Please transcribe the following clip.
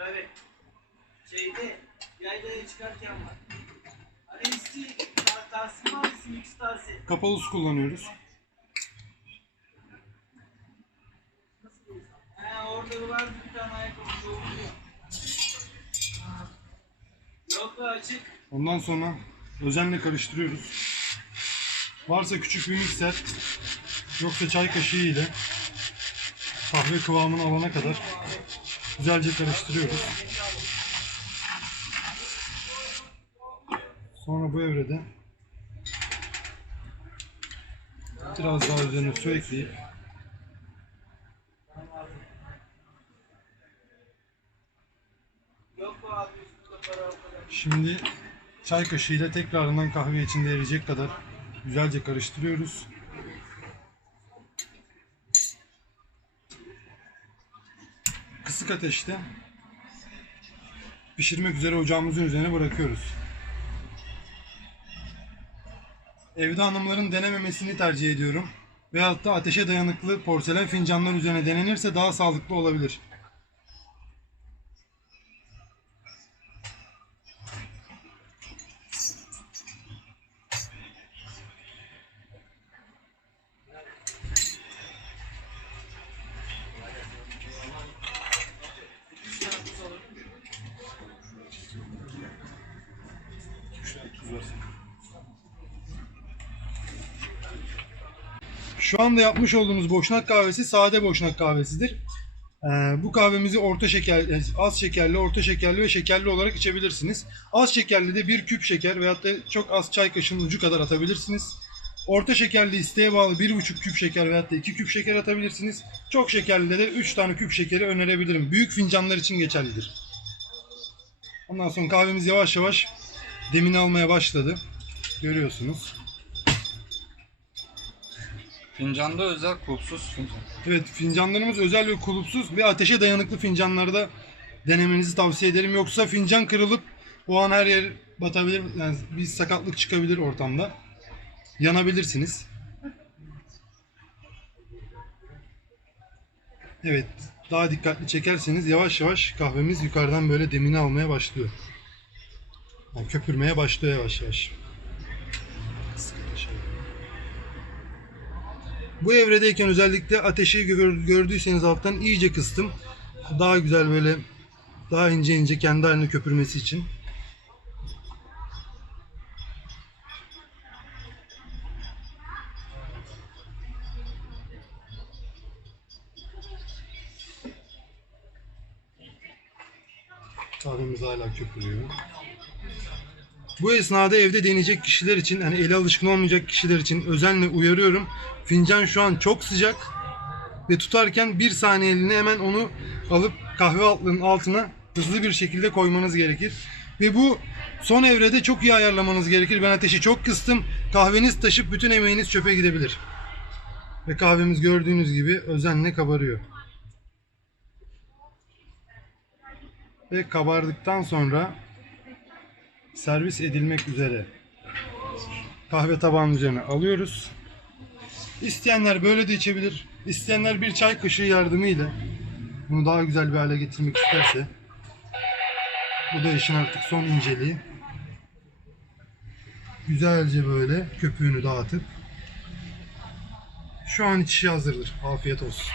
Tabii. Şeyde yaylaya çıkarken var. Ta- Tahsin var isim X Tahsin. Kapalı su kullanıyoruz. He orada vardı bir tane ayakkabı. Yok be açık. Ondan sonra özenle karıştırıyoruz. Varsa küçük bir mikser, yoksa çay kaşığı ile kahve kıvamını alana kadar güzelce karıştırıyoruz. Sonra bu evrede biraz daha üzerine su ekleyip. Şimdi çay kaşığıyla tekrarından kahve içinde eriyecek kadar güzelce karıştırıyoruz. Kısık ateşte pişirmek üzere ocağımızın üzerine bırakıyoruz. Evde hanımların denememesini tercih ediyorum. Veyahut da ateşe dayanıklı porselen fincanlar üzerine denenirse daha sağlıklı olabilir. Şu anda yapmış olduğumuz boşnak kahvesi sade boşnak kahvesidir. Ee, bu kahvemizi orta şeker, az şekerli, orta şekerli ve şekerli olarak içebilirsiniz. Az şekerli de bir küp şeker veyahut da çok az çay kaşığının ucu kadar atabilirsiniz. Orta şekerli isteğe bağlı 1,5 küp şeker veyahut da 2 küp şeker atabilirsiniz. Çok şekerli de 3 tane küp şekeri önerebilirim. Büyük fincanlar için geçerlidir. Ondan sonra kahvemiz yavaş yavaş demini almaya başladı. Görüyorsunuz. Fincanda özel kulpsuz fincan. Evet fincanlarımız özel ve kulupsuz ve ateşe dayanıklı fincanlarda denemenizi tavsiye ederim. Yoksa fincan kırılıp o an her yer batabilir. Yani bir sakatlık çıkabilir ortamda. Yanabilirsiniz. Evet daha dikkatli çekerseniz yavaş yavaş kahvemiz yukarıdan böyle demini almaya başlıyor. Yani köpürmeye başlıyor yavaş yavaş. Bu evredeyken özellikle ateşi gör- gördüyseniz alttan iyice kıstım. Daha güzel böyle daha ince ince kendi haline köpürmesi için. Kahvemiz hala köpürüyor. Bu esnada evde deneyecek kişiler için, hani ele alışkın olmayacak kişiler için özenle uyarıyorum. Fincan şu an çok sıcak ve tutarken bir saniyeliğine hemen onu alıp kahve altlığının altına hızlı bir şekilde koymanız gerekir. Ve bu son evrede çok iyi ayarlamanız gerekir. Ben ateşi çok kıstım. Kahveniz taşıp bütün emeğiniz çöpe gidebilir. Ve kahvemiz gördüğünüz gibi özenle kabarıyor. Ve kabardıktan sonra servis edilmek üzere kahve tabağının üzerine alıyoruz. İsteyenler böyle de içebilir. İsteyenler bir çay kaşığı yardımıyla bunu daha güzel bir hale getirmek isterse bu da işin artık son inceliği. Güzelce böyle köpüğünü dağıtıp şu an içişi hazırdır. Afiyet olsun.